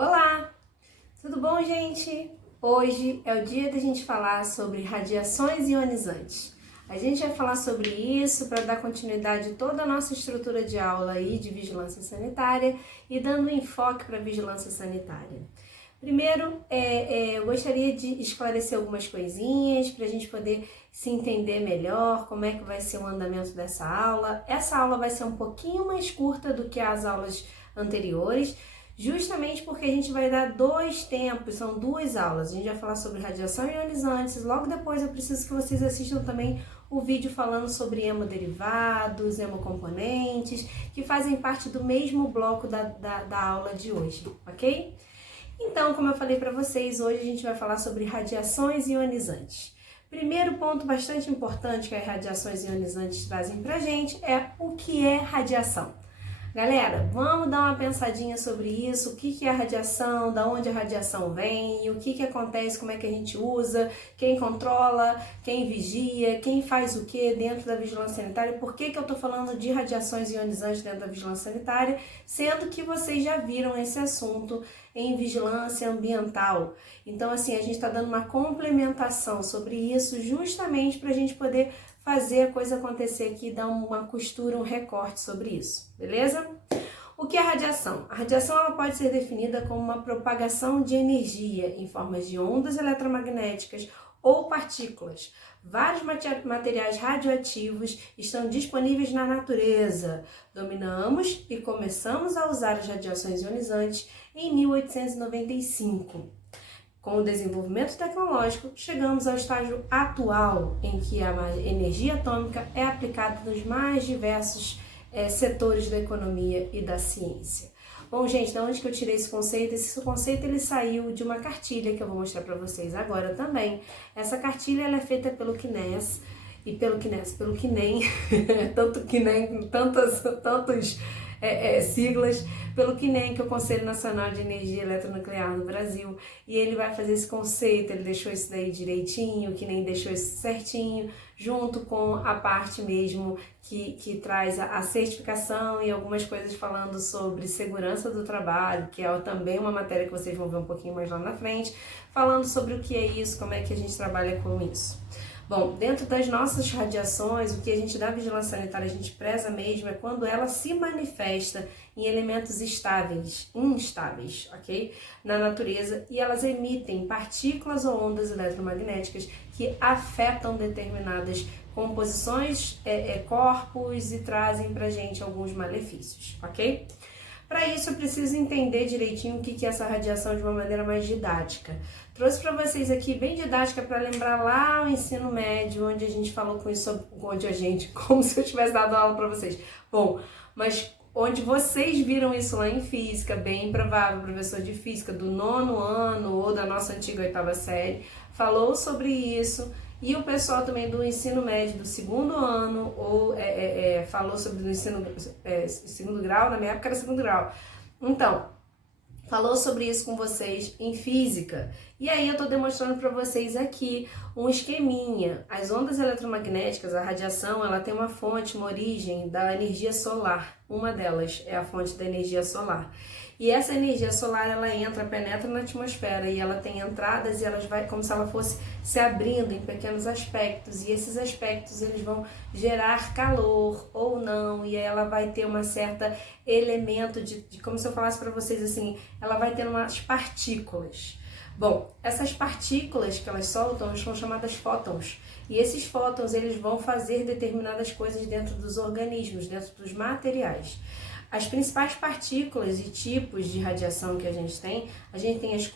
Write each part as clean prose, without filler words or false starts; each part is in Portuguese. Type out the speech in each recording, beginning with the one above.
Olá, tudo bom, gente? Hoje é o dia da gente falar sobre radiações ionizantes. A gente vai falar sobre isso para dar continuidade a toda a nossa estrutura de aula aí de vigilância sanitária e dando enfoque para a vigilância sanitária. Primeiro, eu gostaria de esclarecer algumas coisinhas para a gente poder se entender melhor, como é que vai ser o andamento dessa aula. Essa aula vai ser um pouquinho mais curta do que as aulas anteriores, justamente porque a gente vai dar dois tempos, são duas aulas. A gente vai falar sobre radiação ionizantes, logo depois eu preciso que vocês assistam também o vídeo falando sobre hemoderivados, hemocomponentes, que fazem parte do mesmo bloco da aula de hoje, ok? Então, como eu falei para vocês, hoje a gente vai falar sobre radiações ionizantes. Primeiro ponto bastante importante que as radiações ionizantes trazem pra gente é o que é radiação. Galera, vamos dar uma pensadinha sobre isso, o que é a radiação, da onde a radiação vem, o que acontece, como é que a gente usa, quem controla, quem vigia, quem faz o que dentro da vigilância sanitária, por que eu tô falando de radiações ionizantes dentro da vigilância sanitária, sendo que vocês já viram esse assunto em vigilância ambiental. Então, assim, a gente está dando uma complementação sobre isso justamente para a gente poder fazer a coisa acontecer aqui, dar uma costura, um recorte sobre isso, beleza? O que é radiação? A radiação ela pode ser definida como uma propagação de energia em formas de ondas eletromagnéticas ou partículas. Vários materiais radioativos estão disponíveis na natureza. Dominamos e começamos a usar as radiações ionizantes em 1895. Com o desenvolvimento tecnológico, chegamos ao estágio atual, em que a energia atômica é aplicada nos mais diversos setores da economia e da ciência. Bom, gente, de onde que eu tirei esse conceito? Esse conceito ele saiu de uma cartilha que eu vou mostrar para vocês agora também. Essa cartilha ela é feita pelo CNES e pelo CNEM, tanto CNEM, tantos siglas, pelo CNEM, que é o Conselho Nacional de Energia Eletronuclear no Brasil, e ele vai fazer esse conceito, ele deixou isso daí direitinho, o CNEM deixou isso certinho, junto com a parte mesmo que traz a certificação e algumas coisas falando sobre segurança do trabalho, que é também uma matéria que vocês vão ver um pouquinho mais lá na frente, falando sobre o que é isso, como é que a gente trabalha com isso. Bom, dentro das nossas radiações, o que a gente da vigilância sanitária a gente preza mesmo é quando ela se manifesta em elementos instáveis, ok? Na natureza, e elas emitem partículas ou ondas eletromagnéticas que afetam determinadas composições, corpos e trazem pra gente alguns malefícios, ok? Para isso eu preciso entender direitinho o que é essa radiação de uma maneira mais didática. Trouxe para vocês aqui bem didática para lembrar lá o ensino médio, onde a gente falou com isso, como se eu tivesse dado aula para vocês. Bom, mas onde vocês viram isso lá em física, bem provável, o professor de física do 9º ano ou da nossa antiga 8ª série, falou sobre isso. E o pessoal também do ensino médio do 2º ano, ou falou sobre o ensino 2º grau, na minha época era 2º grau. Então, falou sobre isso com vocês em física. E aí eu tô demonstrando para vocês aqui um esqueminha. As ondas eletromagnéticas, a radiação, ela tem uma fonte, uma origem da energia solar. Uma delas é a fonte da energia solar. E essa energia solar, ela penetra na atmosfera e ela tem entradas e elas vai como se ela fosse se abrindo em pequenos aspectos. E esses aspectos, eles vão gerar calor ou não. E aí ela vai ter uma certa elemento de como se eu falasse para vocês assim, ela vai ter umas partículas. Bom, essas partículas que elas soltam são chamadas fótons. E esses fótons, eles vão fazer determinadas coisas dentro dos organismos, dentro dos materiais. As principais partículas e tipos de radiação que a gente tem as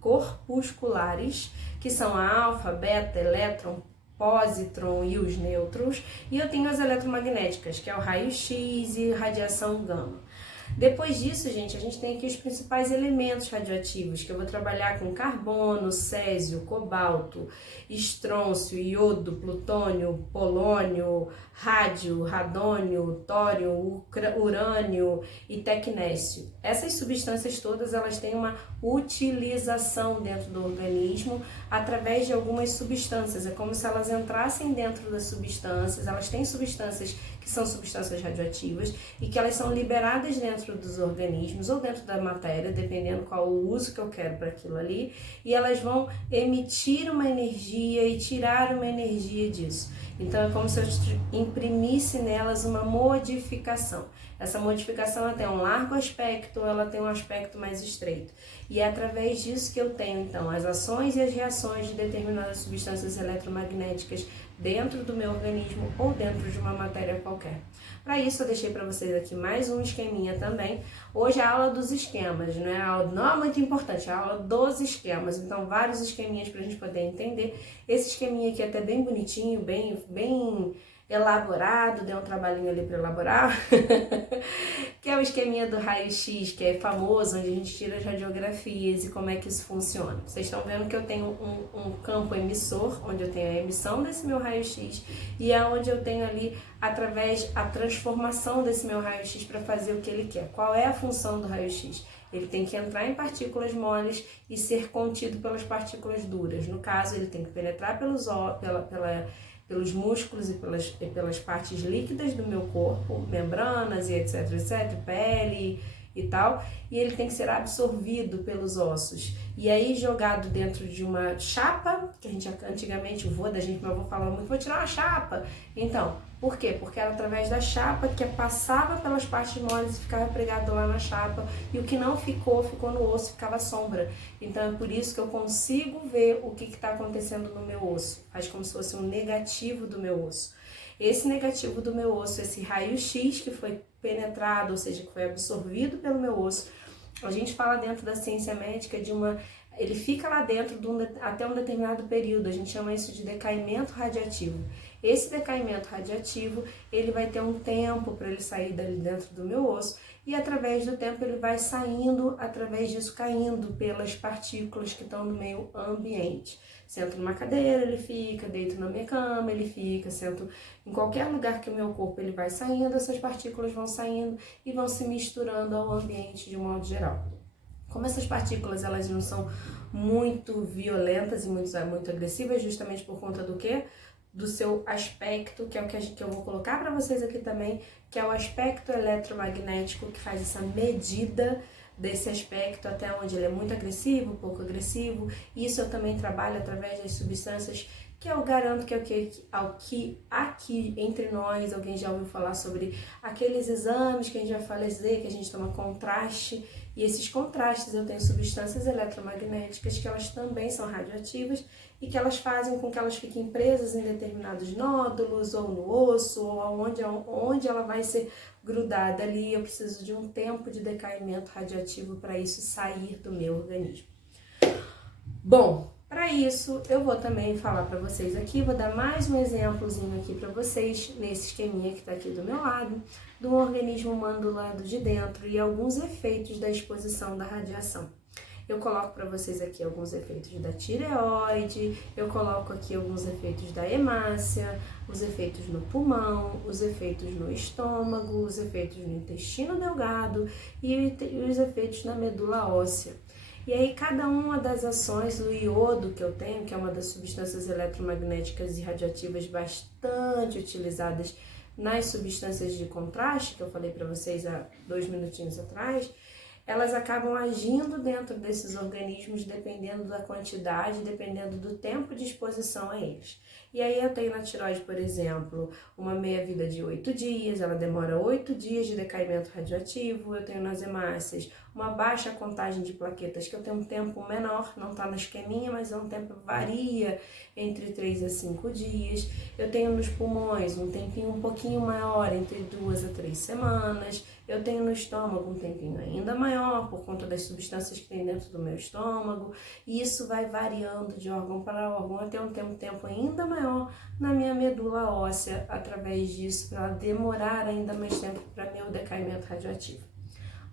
corpusculares, que são a alfa, beta, elétron, positron e os nêutrons, e eu tenho as eletromagnéticas, que é o raio-x e radiação gama. Depois disso, gente, a gente tem aqui os principais elementos radioativos, que eu vou trabalhar com carbono, césio, cobalto, estrôncio, iodo, plutônio, polônio, rádio, radônio, tório, urânio e tecnécio. Essas substâncias todas, elas têm uma utilização dentro do organismo através de algumas substâncias. É como se elas entrassem dentro das substâncias. Elas têm substâncias que são substâncias radioativas e que elas são liberadas dentro dentro dos organismos ou dentro da matéria, dependendo qual o uso que eu quero para aquilo ali, e elas vão emitir uma energia e tirar uma energia disso. Então é como se eu imprimisse nelas uma modificação. Essa modificação ela tem um largo aspecto, ela tem um aspecto mais estreito. E é através disso que eu tenho então as ações e as reações de determinadas substâncias eletromagnéticas dentro do meu organismo ou dentro de uma matéria qualquer. Para isso eu deixei para vocês aqui mais um esqueminha também. Hoje é a aula dos esquemas, né? A aula não é muito importante, é a aula dos esquemas. Então vários esqueminhas para a gente poder entender. Esse esqueminha aqui é até bem bonitinho, bem elaborado, deu um trabalhinho ali para elaborar, que é o esqueminha do raio-x, que é famoso, onde a gente tira as radiografias e como é que isso funciona. Vocês estão vendo que eu tenho um campo emissor, onde eu tenho a emissão desse meu raio-x, e é onde eu tenho ali, através a transformação desse meu raio-x para fazer o que ele quer. Qual é a função do raio-x? Ele tem que entrar em partículas moles e ser contido pelas partículas duras. No caso, ele tem que penetrar pelos músculos e pelas partes líquidas do meu corpo, membranas e etc, pele e tal, e ele tem que ser absorvido pelos ossos, e aí jogado dentro de uma chapa, que a gente antigamente, o vô da gente, meu avô falava muito, vou tirar uma chapa. Então, por quê? Porque era através da chapa que passava pelas partes moles e ficava pregado lá na chapa, e o que não ficou no osso, ficava sombra. Então é por isso que eu consigo ver o que está acontecendo no meu osso, faz como se fosse um negativo do meu osso. Esse negativo do meu osso, esse raio-x que foi penetrado, ou seja, que foi absorvido pelo meu osso, a gente fala dentro da ciência médica ele fica lá dentro até um determinado período, a gente chama isso de decaimento radiativo. Esse decaimento radiativo, ele vai ter um tempo para ele sair dali dentro do meu osso, e através do tempo ele vai saindo, através disso caindo pelas partículas que estão no meio ambiente. Sento numa cadeira, ele fica, deito na minha cama, ele fica, sento em qualquer lugar que o meu corpo ele vai saindo, essas partículas vão saindo e vão se misturando ao ambiente de um modo geral. Como essas partículas elas não são muito violentas e muito agressivas, justamente por conta do quê? Do seu aspecto, que é o que eu vou colocar para vocês aqui também, que é o aspecto eletromagnético, que faz essa medida desse aspecto, até onde ele é muito agressivo, pouco agressivo. Isso eu também trabalho através das substâncias que eu garanto que é o que aqui entre nós, alguém já ouviu falar sobre aqueles exames que a gente vai fazer, que a gente toma contraste, e esses contrastes eu tenho substâncias eletromagnéticas que elas também são radioativas e que elas fazem com que elas fiquem presas em determinados nódulos ou no osso ou onde ela vai ser grudada ali. Eu preciso de um tempo de decaimento radioativo para isso sair do meu organismo. Bom, para isso eu vou também falar para vocês aqui, vou dar mais um exemplozinho aqui para vocês, nesse esqueminha que está aqui do meu lado, do organismo humano do lado de dentro e alguns efeitos da exposição da radiação. Eu coloco para vocês aqui alguns efeitos da tireoide, eu coloco aqui alguns efeitos da hemácia, os efeitos no pulmão, os efeitos no estômago, os efeitos no intestino delgado e os efeitos na medula óssea. E aí cada uma das ações, o iodo que eu tenho, que é uma das substâncias eletromagnéticas e radioativas bastante utilizadas nas substâncias de contraste, que eu falei para vocês há 2 minutinhos atrás, elas acabam agindo dentro desses organismos dependendo da quantidade, dependendo do tempo de exposição a eles. E aí eu tenho na tireoide, por exemplo, uma meia-vida de 8 dias, ela demora 8 dias de decaimento radioativo. Eu tenho nas hemácias uma baixa contagem de plaquetas, que eu tenho um tempo menor, não está no esqueminha, mas é um tempo que varia entre 3 a 5 dias. Eu tenho nos pulmões um tempinho um pouquinho maior, entre 2 a 3 semanas. Eu tenho no estômago um tempinho ainda maior, por conta das substâncias que tem dentro do meu estômago. E isso vai variando de órgão para órgão, até um tempo ainda maior na minha medula óssea, através disso, para demorar ainda mais tempo para meu decaimento radioativo.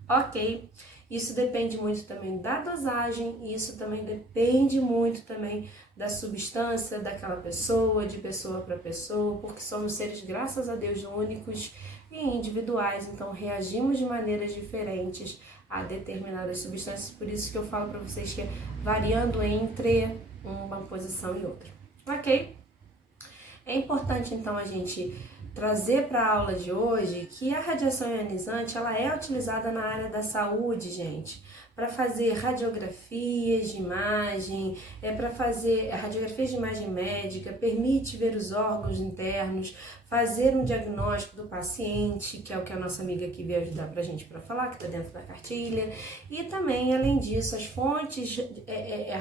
Ok, isso depende muito também da dosagem, e isso também depende muito também da substância daquela pessoa, de pessoa para pessoa, porque somos seres, graças a Deus, únicos e individuais, então reagimos de maneiras diferentes a determinadas substâncias, por isso que eu falo para vocês que é variando entre uma posição e outra. Ok? É importante então a gente trazer para a aula de hoje que a radiação ionizante ela é utilizada na área da saúde, gente, para fazer radiografias de imagem, para fazer radiografias de imagem médica, permite ver os órgãos internos, fazer um diagnóstico do paciente, que é o que a nossa amiga aqui veio ajudar pra gente para falar, que está dentro da cartilha. E também, além disso, as fontes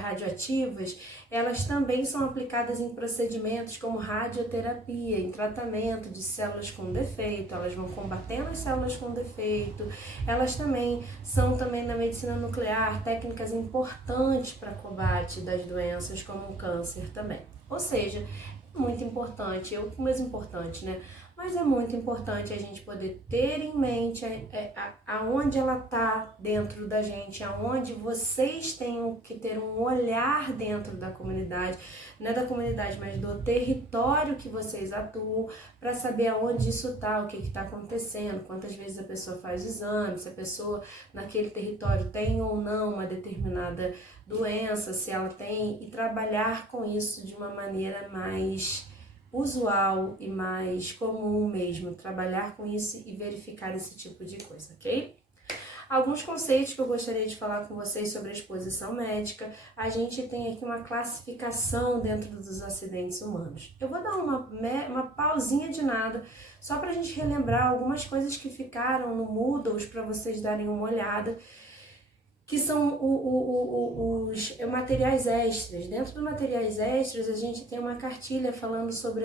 radioativas, elas também são aplicadas em procedimentos como radioterapia, em tratamento de células com defeito, elas vão combatendo as células com defeito, elas também são na medicina nuclear técnicas importantes para combate das doenças como o câncer também. Ou seja, muito importante, o mais importante, né? Mas é muito importante a gente poder ter em mente aonde ela está dentro da gente, aonde vocês têm que ter um olhar dentro da comunidade, não é da comunidade, mas do território que vocês atuam, para saber aonde isso está, o que está acontecendo, quantas vezes a pessoa faz exame, se a pessoa naquele território tem ou não uma determinada doença, se ela tem, e trabalhar com isso de uma maneira mais usual e mais comum mesmo, trabalhar com isso e verificar esse tipo de coisa, ok? Alguns conceitos que eu gostaria de falar com vocês sobre a exposição médica. A gente tem aqui uma classificação dentro dos acidentes humanos. Eu vou dar uma pausinha de nada, só para a gente relembrar algumas coisas que ficaram no Moodle para vocês darem uma olhada, que são os materiais extras. Dentro dos materiais extras, a gente tem uma cartilha falando sobre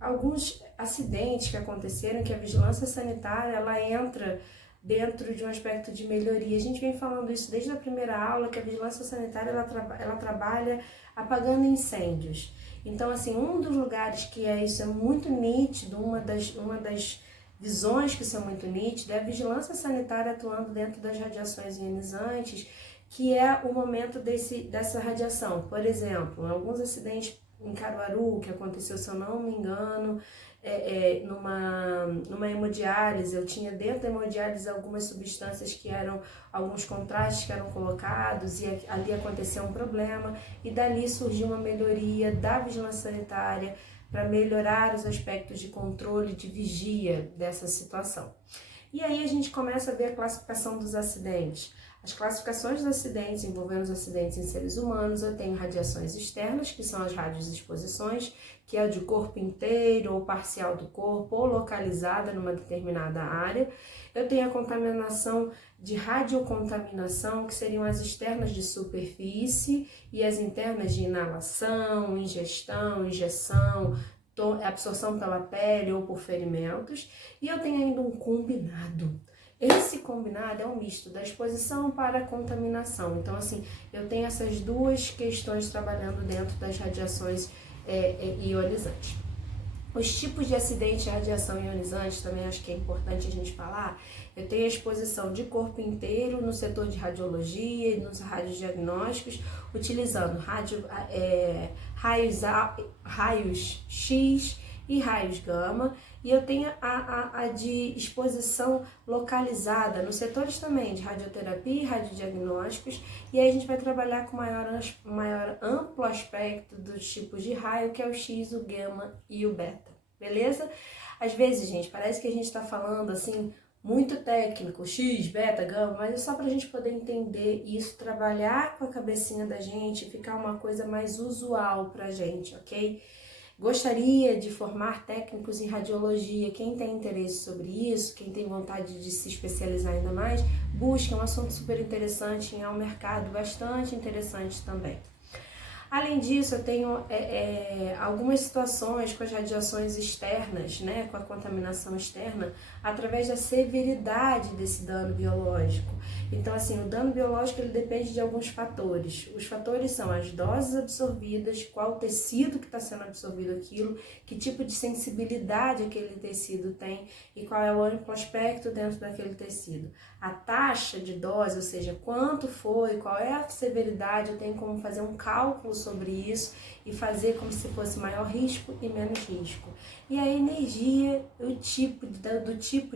alguns acidentes que aconteceram, que a vigilância sanitária ela entra dentro de um aspecto de melhoria. A gente vem falando isso desde a primeira aula, que a vigilância sanitária ela trabalha apagando incêndios. Então, assim, um dos lugares que isso é muito nítido, uma das visões que são muito nítidas, é a vigilância sanitária atuando dentro das radiações ionizantes, que é o momento dessa radiação. Por exemplo, alguns acidentes em Caruaru, que aconteceu, se eu não me engano, numa hemodiálise, eu tinha dentro da hemodiálise algumas substâncias que eram, alguns contrastes que eram colocados, e ali aconteceu um problema, e dali surgiu uma melhoria da vigilância sanitária, para melhorar os aspectos de controle, de vigia dessa situação. E aí a gente começa a ver a classificação dos acidentes. As classificações dos acidentes envolvendo os acidentes em seres humanos, eu tenho radiações externas, que são as radioexposições, que é de corpo inteiro ou parcial do corpo, ou localizada numa determinada área. Eu tenho a contaminação de radiocontaminação, que seriam as externas de superfície e as internas de inalação, ingestão, injeção, absorção pela pele ou por ferimentos. E eu tenho ainda um combinado. Esse combinado é um misto da exposição para a contaminação. Então, assim, eu tenho essas duas questões trabalhando dentro das radiações ionizantes. Os tipos de acidente de radiação ionizante também acho que é importante a gente falar. Eu tenho a exposição de corpo inteiro no setor de radiologia e nos radiodiagnósticos, utilizando raios X e raios gama. E eu tenho a de exposição localizada nos setores também de radioterapia e radiodiagnósticos. E aí a gente vai trabalhar com maior amplo aspecto dos tipos de raio, que é o X, o gama e o beta. Beleza? Às vezes, gente, parece que a gente está falando assim, muito técnico, X, beta, gama, mas é só para a gente poder entender isso, trabalhar com a cabecinha da gente, ficar uma coisa mais usual pra gente, ok? Gostaria de formar técnicos em radiologia. Quem tem interesse sobre isso, quem tem vontade de se especializar ainda mais, busque, é um assunto super interessante e é um mercado bastante interessante também. Além disso, eu tenho algumas situações com as radiações externas, né, com a contaminação externa, através da severidade desse dano biológico. Então, assim, o dano biológico ele depende de alguns fatores. Os fatores são as doses absorvidas, qual tecido que está sendo absorvido aquilo, que tipo de sensibilidade aquele tecido tem e qual é o amplo aspecto dentro daquele tecido. A taxa de dose, ou seja, quanto foi, qual é a severidade, eu tenho como fazer um cálculo sobre isso e fazer como se fosse maior risco e menos risco. E a energia, o tipo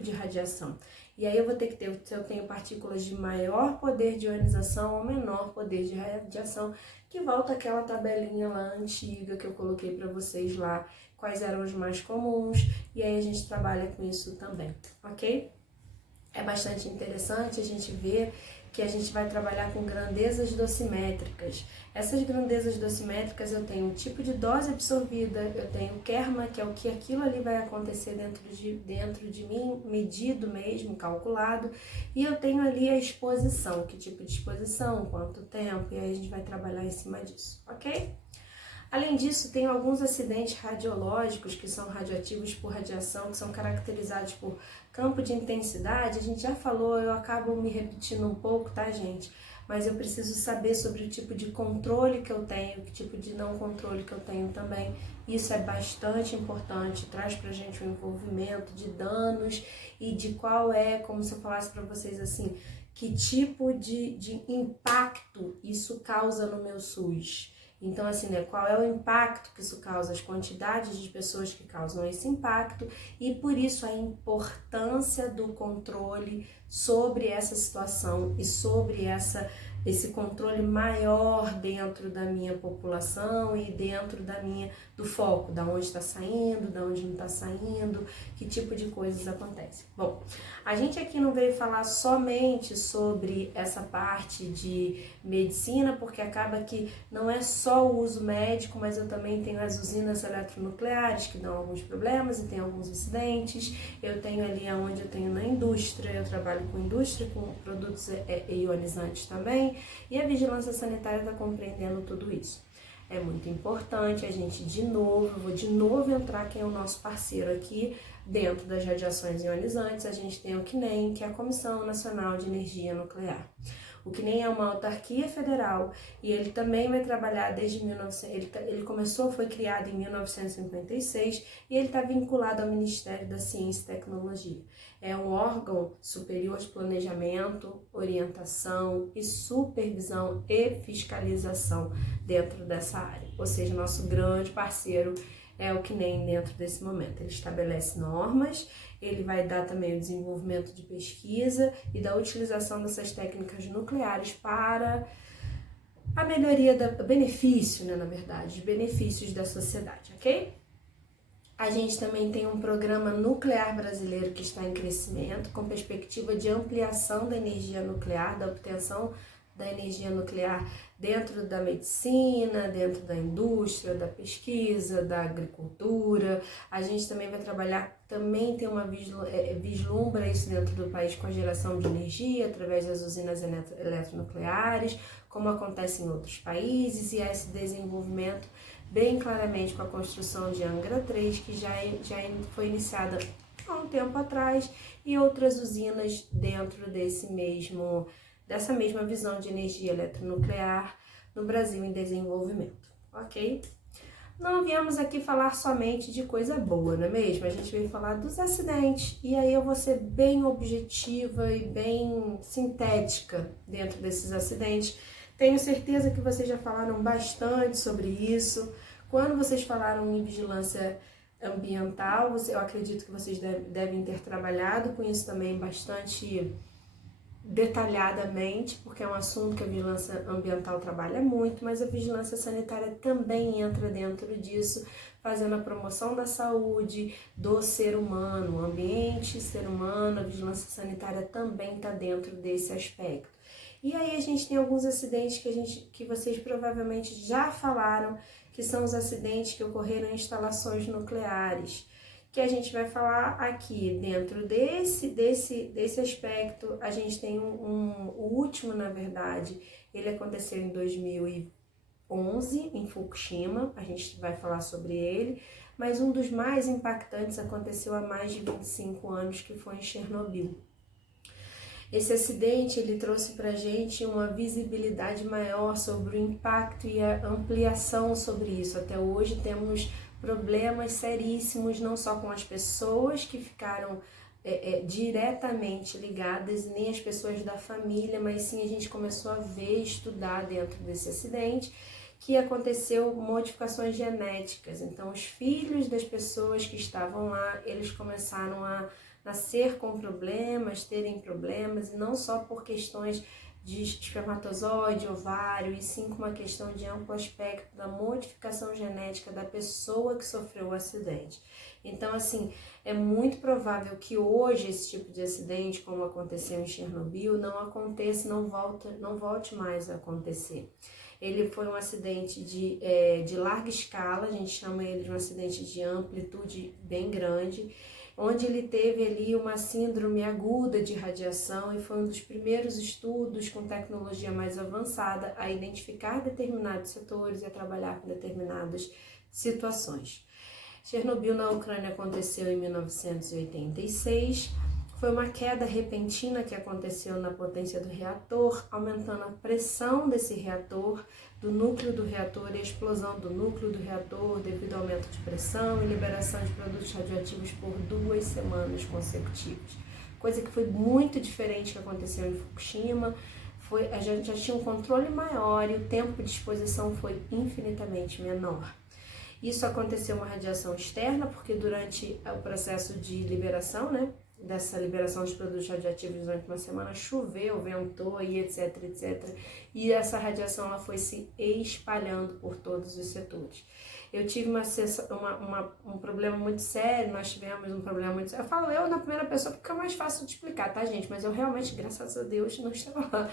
de radiação. E aí eu vou ter que ter, se eu tenho partículas de maior poder de ionização ou menor poder de radiação, que volta aquela tabelinha lá antiga que eu coloquei para vocês lá, quais eram os mais comuns, e aí a gente trabalha com isso também, ok? É bastante interessante a gente ver que a gente vai trabalhar com grandezas dosimétricas. Essas grandezas dosimétricas eu tenho o tipo de dose absorvida, eu tenho o kerma, que é o que aquilo ali vai acontecer dentro de mim, medido mesmo, calculado, e eu tenho ali a exposição, que tipo de exposição, quanto tempo, e aí a gente vai trabalhar em cima disso, ok? Além disso, tem alguns acidentes radiológicos que são radioativos por radiação, que são caracterizados por campo de intensidade. A gente já falou, eu acabo me repetindo um pouco, tá, gente? Mas eu preciso saber sobre o tipo de controle que eu tenho, que tipo de não controle que eu tenho também. Isso é bastante importante, traz pra gente um envolvimento de danos e de qual é, como se eu falasse pra vocês assim, que tipo de impacto isso causa no meu SUS. Então, assim, né, qual é o impacto que isso causa, as quantidades de pessoas que causam esse impacto e, por isso, a importância do controle sobre essa situação e sobre esse controle maior dentro da minha população e dentro do foco, da onde está saindo, da onde não está saindo, que tipo de coisas acontecem. Bom, a gente aqui não veio falar somente sobre essa parte de medicina, porque acaba que não é só o uso médico, mas eu também tenho as usinas eletronucleares que dão alguns problemas e tem alguns acidentes. Eu tenho ali onde eu tenho na indústria, eu trabalho com indústria, com produtos ionizantes também, e a vigilância sanitária está compreendendo tudo isso. É muito importante a gente, vou de novo entrar quem é o nosso parceiro aqui dentro das radiações ionizantes. A gente tem o CNEM, que é a Comissão Nacional de Energia Nuclear. O CNEM é uma autarquia federal e ele também vai trabalhar desde 1900, foi criado em 1956 e ele está vinculado ao Ministério da Ciência e Tecnologia. É um órgão superior de planejamento, orientação e supervisão e fiscalização dentro dessa área. Ou seja, nosso grande parceiro é o CNEM dentro desse momento. Ele estabelece normas, ele vai dar também o desenvolvimento de pesquisa e da utilização dessas técnicas nucleares para a melhoria benefício, né, na verdade, os benefícios da sociedade, ok? A gente também tem um programa nuclear brasileiro que está em crescimento, com perspectiva de ampliação da energia nuclear, da obtenção da energia nuclear dentro da medicina, dentro da indústria, da pesquisa, da agricultura. A gente também vai trabalhar, também tem uma vislumbra isso dentro do país com a geração de energia através das usinas eletronucleares, como acontece em outros países, e esse desenvolvimento bem claramente com a construção de Angra 3, que já foi iniciada há um tempo atrás, e outras usinas dentro dessa mesma visão de energia eletronuclear no Brasil em desenvolvimento, ok? Não viemos aqui falar somente de coisa boa, não é mesmo? A gente veio falar dos acidentes, e aí eu vou ser bem objetiva e bem sintética dentro desses acidentes. Tenho certeza que vocês já falaram bastante sobre isso. Quando vocês falaram em vigilância ambiental, eu acredito que vocês devem ter trabalhado com isso também bastante detalhadamente, porque é um assunto que a vigilância ambiental trabalha muito, mas a vigilância sanitária também entra dentro disso, fazendo a promoção da saúde do ser humano, o ambiente, ser humano, a vigilância sanitária também está dentro desse aspecto. E aí a gente tem alguns acidentes que vocês provavelmente já falaram, que são os acidentes que ocorreram em instalações nucleares, que a gente vai falar aqui. Dentro desse aspecto, a gente tem o último, na verdade, ele aconteceu em 2011, em Fukushima, a gente vai falar sobre ele, mas um dos mais impactantes aconteceu há mais de 25 anos, que foi em Chernobyl. Esse acidente, ele trouxe pra gente uma visibilidade maior sobre o impacto e a ampliação sobre isso. Até hoje temos problemas seríssimos, não só com as pessoas que ficaram diretamente ligadas, nem as pessoas da família, mas sim a gente começou a ver, estudar dentro desse acidente, que aconteceu modificações genéticas. Então, os filhos das pessoas que estavam lá, eles começaram a nascer com problemas, terem problemas, e não só por questões de espermatozoide, ovário, e sim com uma questão de amplo aspecto da modificação genética da pessoa que sofreu o acidente. Então, assim, é muito provável que hoje esse tipo de acidente, como aconteceu em Chernobyl, não aconteça, não volte mais a acontecer. Ele foi um acidente de larga escala, a gente chama ele de um acidente de amplitude bem grande, onde ele teve ali uma síndrome aguda de radiação e foi um dos primeiros estudos com tecnologia mais avançada a identificar determinados setores e a trabalhar com determinadas situações. Chernobyl na Ucrânia aconteceu em 1986, foi uma queda repentina que aconteceu na potência do reator, aumentando a pressão desse reator, do núcleo do reator e a explosão do núcleo do reator devido ao aumento de pressão e liberação de produtos radioativos por 2 semanas consecutivas. Coisa que foi muito diferente que aconteceu em Fukushima. A gente já tinha um controle maior e o tempo de exposição foi infinitamente menor. Isso aconteceu uma radiação externa, porque durante o processo de liberação, dessa liberação de produtos radioativos durante uma semana, choveu, ventou e etc, etc. E essa radiação ela foi se espalhando por todos os setores. Eu tive um problema muito sério, nós tivemos um problema muito sério. Eu falo eu na primeira pessoa porque é mais fácil de explicar, tá, gente? Mas eu realmente, graças a Deus, não estava lá.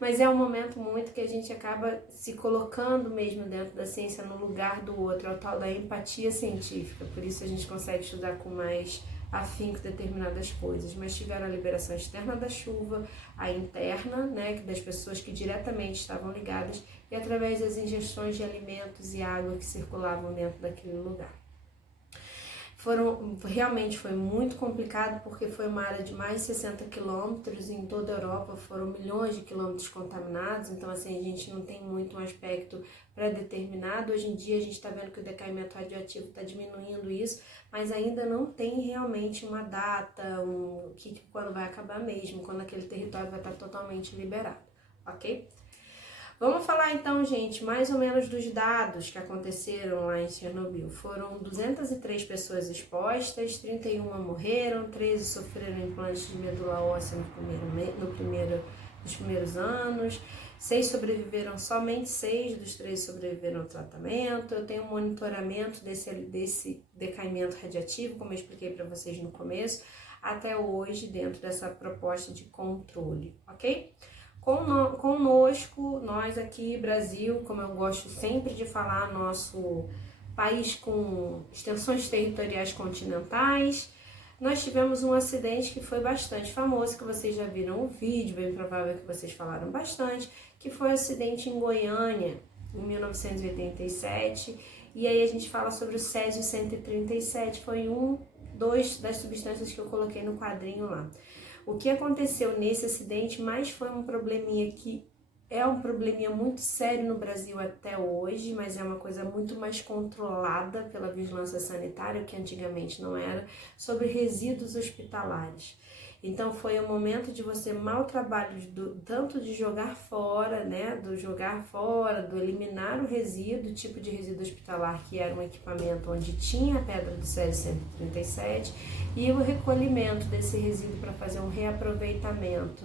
Mas é um momento muito que a gente acaba se colocando mesmo dentro da ciência no lugar do outro, é o tal da empatia científica. Por isso a gente consegue estudar com mais afinco determinadas coisas, mas tiveram a liberação externa da chuva, a interna, das pessoas que diretamente estavam ligadas e através das ingestões de alimentos e água que circulavam dentro daquele lugar. Realmente foi muito complicado porque foi uma área de mais de 60 quilômetros, em toda a Europa foram milhões de quilômetros contaminados, então assim, a gente não tem muito um aspecto pré-determinado. Hoje em dia a gente está vendo que o decaimento radioativo está diminuindo isso, mas ainda não tem realmente uma data, quando vai acabar mesmo, quando aquele território vai estar totalmente liberado, ok? Vamos falar então, gente, mais ou menos dos dados que aconteceram lá em Chernobyl. Foram 203 pessoas expostas, 31 morreram, 13 sofreram implantes de medula óssea nos primeiros anos, 6 sobreviveram, somente 6 dos 13 sobreviveram ao tratamento. Eu tenho um monitoramento desse decaimento radiativo, como eu expliquei para vocês no começo, até hoje dentro dessa proposta de controle, ok? Conosco, nós aqui, Brasil, como eu gosto sempre de falar, nosso país com extensões territoriais continentais, nós tivemos um acidente que foi bastante famoso, que vocês já viram o vídeo, bem provável que vocês falaram bastante, que foi o acidente em Goiânia, em 1987, e aí a gente fala sobre o Césio-137, foi dois das substâncias que eu coloquei no quadrinho lá. O que aconteceu nesse acidente mais foi um probleminha que é um probleminha muito sério no Brasil até hoje, mas é uma coisa muito mais controlada pela vigilância sanitária, que antigamente não era, sobre resíduos hospitalares. Então foi um momento de você mau trabalho, tanto de jogar fora, do eliminar o resíduo, tipo de resíduo hospitalar, que era um equipamento onde tinha a pedra do Césio-137, e o recolhimento desse resíduo para fazer um reaproveitamento,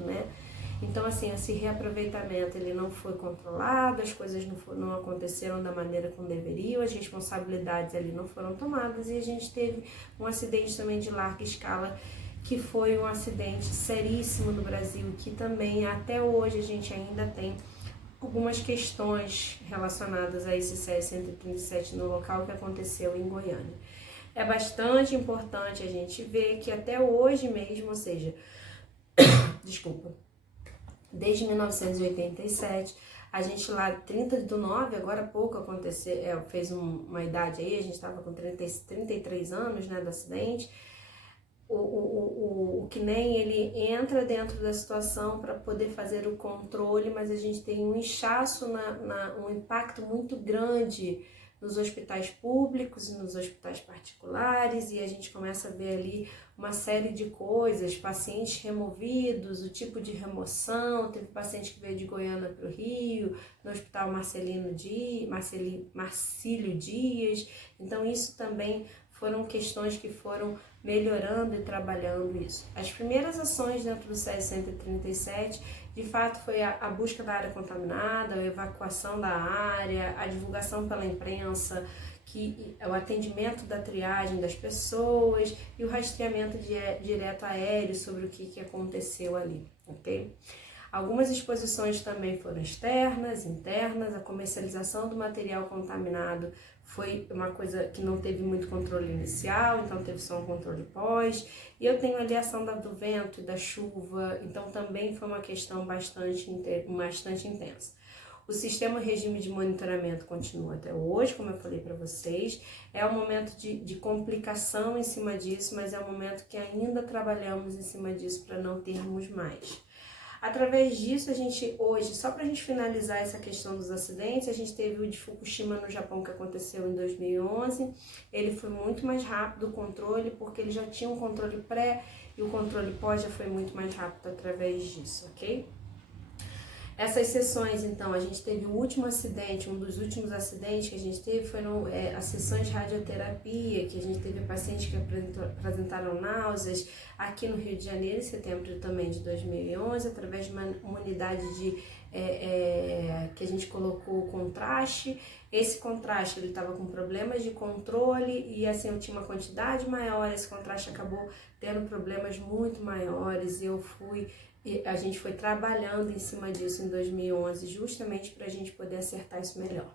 Então, assim, esse reaproveitamento ele não foi controlado, as coisas não aconteceram da maneira como deveriam, as responsabilidades ali não foram tomadas e a gente teve um acidente também de larga escala, que foi um acidente seríssimo no Brasil, que também até hoje a gente ainda tem algumas questões relacionadas a esse Césio-137 no local que aconteceu em Goiânia. É bastante importante a gente ver que até hoje mesmo, ou seja, desde 1987, a gente lá, 30/9, agora há pouco aconteceu, fez uma idade aí, a gente estava com 33 anos, do acidente. O CNEM, ele entra dentro da situação para poder fazer o controle, mas a gente tem um inchaço, um impacto muito grande nos hospitais públicos e nos hospitais particulares, e a gente começa a ver ali uma série de coisas, pacientes removidos, o tipo de remoção, teve paciente que veio de Goiânia para o Rio, no Hospital Marcílio Dias, então isso também foram questões que foram melhorando e trabalhando isso. As primeiras ações dentro do SESI 137, de fato, foi a busca da área contaminada, a evacuação da área, a divulgação pela imprensa, o atendimento da triagem das pessoas e o rastreamento direto aéreo sobre o que aconteceu ali, ok? Algumas exposições também foram externas, internas, a comercialização do material contaminado foi uma coisa que não teve muito controle inicial, então teve só um controle pós. E eu tenho ali a ação do vento e da chuva, então também foi uma questão bastante intensa. O sistema regime de monitoramento continua até hoje, como eu falei para vocês. É um momento de complicação em cima disso, mas é um momento que ainda trabalhamos em cima disso para não termos mais. Através disso, a gente hoje, só para a gente finalizar essa questão dos acidentes, a gente teve o de Fukushima no Japão, que aconteceu em 2011. Ele foi muito mais rápido o controle, porque ele já tinha um controle pré e o controle pós já foi muito mais rápido através disso, ok? Essas sessões, então, a gente teve o último acidente, um dos últimos acidentes que a gente teve foram as sessões de radioterapia, que a gente teve pacientes que apresentaram náuseas aqui no Rio de Janeiro, em setembro também de 2011, através de uma unidade que a gente colocou o contraste. Esse contraste, ele estava com problemas de controle e assim eu tinha uma quantidade maior, esse contraste acabou tendo problemas muito maiores e a gente foi trabalhando em cima disso em 2011, justamente para a gente poder acertar isso melhor.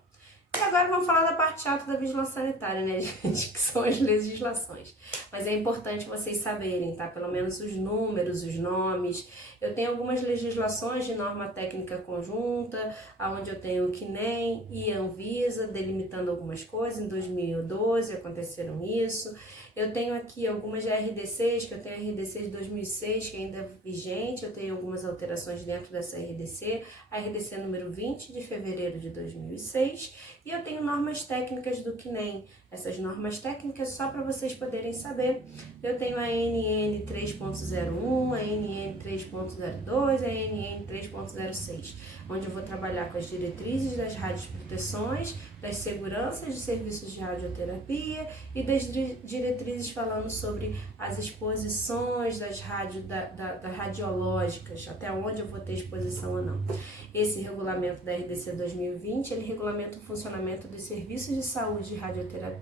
E agora vamos falar da parte chata da vigilância sanitária, né, gente? Que são as legislações. Mas é importante vocês saberem, tá? Pelo menos os números, os nomes. Eu tenho algumas legislações de norma técnica conjunta, onde eu tenho o CNEM e a Anvisa delimitando algumas coisas. Em 2012 aconteceram isso. Eu tenho aqui algumas RDCs, que eu tenho a RDC de 2006, que ainda é vigente, eu tenho algumas alterações dentro dessa RDC, a RDC número 20 de fevereiro de 2006, e eu tenho normas técnicas do CNEM. Essas normas técnicas, só para vocês poderem saber, eu tenho a NN 3.01, a NN 3.02, a NN 3.06, onde eu vou trabalhar com as diretrizes das radioproteções, das seguranças de serviços de radioterapia e das diretrizes falando sobre as exposições das radiológicas, até onde eu vou ter exposição ou não. Esse regulamento da RDC 2020, ele regulamenta o funcionamento dos serviços de saúde de radioterapia.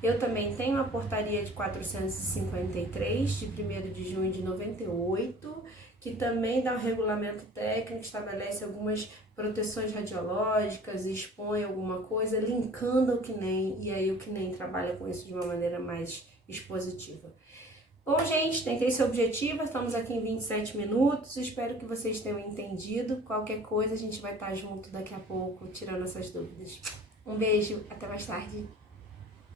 Eu também tenho a portaria de 453, de 1º de junho de 98, que também dá um regulamento técnico, estabelece algumas proteções radiológicas, expõe alguma coisa, linkando ao CNEM, e aí o CNEM trabalha com isso de uma maneira mais expositiva. Bom, gente, tentei esse objetivo, estamos aqui em 27 minutos, espero que vocês tenham entendido. Qualquer coisa, a gente vai estar junto daqui a pouco, tirando essas dúvidas. Um beijo, até mais tarde.